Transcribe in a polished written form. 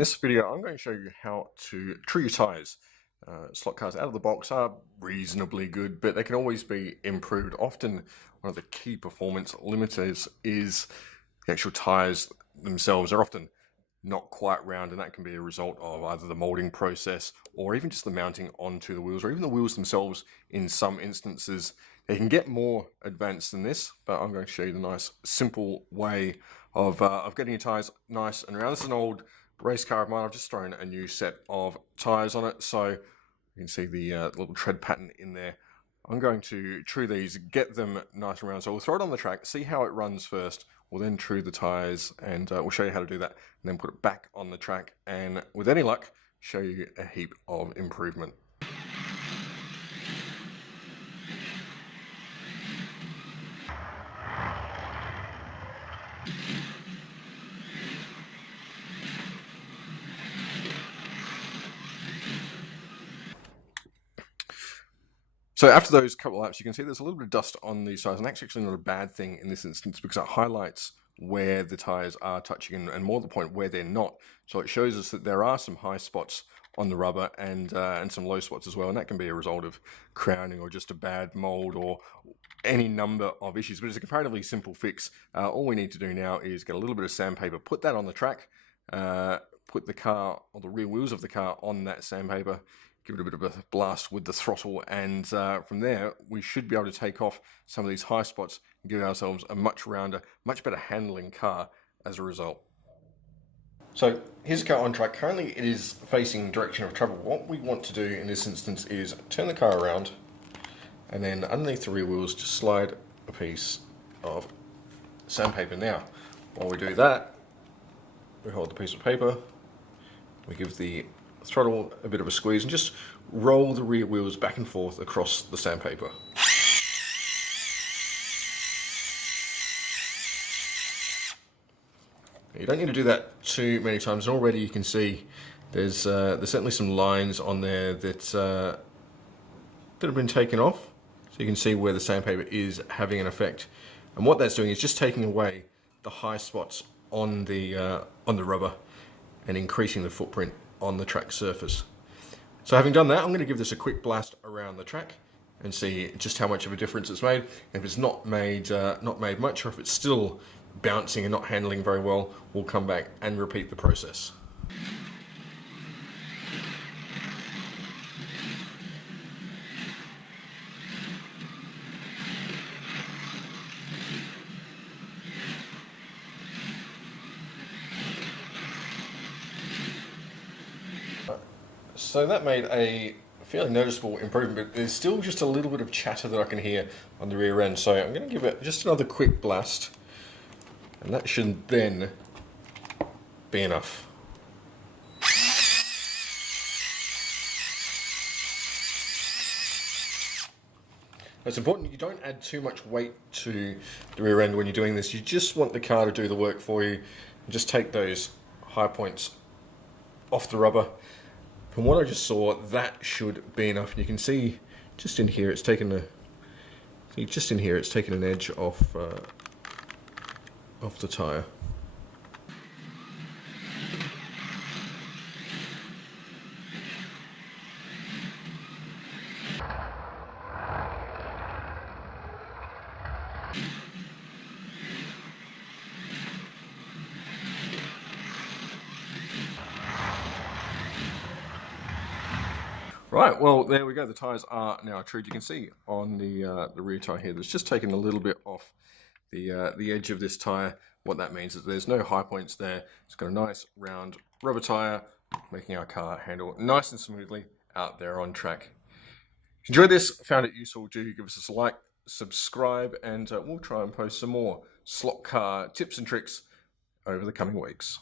this video, I'm going to show you how to true your tyres. Slot cars out of the box are reasonably good, but they can always be improved. Often, one of the key performance limiters is the actual tyres themselves. They're often not quite round, and that can be a result of either the molding process or even just the mounting onto the wheels, or even the wheels themselves in some instances. They can get more advanced than this, but I'm going to show you the nice, simple way of getting your tyres nice and round. This is an old race car of mine. I've just thrown a new set of tyres on it, so you can see the little tread pattern in there. I'm going to true these, get them nice and round. So we'll throw it on the track, see how it runs first. We'll then true the tyres, and we'll show you how to do that, and then put it back on the track, and with any luck, show you a heap of improvement. So after those couple of laps, you can see there's a little bit of dust on these tyres, and that's actually not a bad thing in this instance because it highlights where the tyres are touching and more to the point where they're not. So it shows us that there are some high spots on the rubber and some low spots as well, and that can be a result of crowning or just a bad mold or any number of issues. But it's a comparatively simple fix. All we need to do now is get a little bit of sandpaper, put that on the track, put the car or the rear wheels of the car on that sandpaper, give it a bit of a blast with the throttle, and from there we should be able to take off some of these high spots and give ourselves a much rounder, much better handling car as a result. So here's the car on track. Currently it is facing direction of travel. What we want to do in this instance is turn the car around, and then underneath the rear wheels just slide a piece of sandpaper. Now while we do that, we hold the piece of paper, we give the throttle a bit of a squeeze, and just roll the rear wheels back and forth across the sandpaper. You don't need to do that too many times, and already you can see there's certainly some lines on there that have been taken off, so you can see where the sandpaper is having an effect. And what that's doing is just taking away the high spots on the rubber and increasing the footprint on the track surface. So having done that, I'm going to give this a quick blast around the track and see just how much of a difference it's made. If it's not made much, or if it's still bouncing and not handling very well, we'll come back and repeat the process. So that made a fairly noticeable improvement, but there's still just a little bit of chatter that I can hear on the rear end. So I'm going to give it just another quick blast, and that should then be enough. It's important that you don't add too much weight to the rear end when you're doing this. You just want the car to do the work for you, and just take those high points off the rubber. From what I just saw, that should be enough. You can see just in here it's taken an edge off the tyre. Right, well, there we go. The tyres are now true. You can see on the rear tyre here, there's just taken a little bit off the edge of this tyre. What that means is there's no high points there. It's got a nice round rubber tyre, making our car handle nice and smoothly out there on track. If you enjoyed this, found it useful, do give us a like, subscribe, and we'll try and post some more slot car tips and tricks over the coming weeks.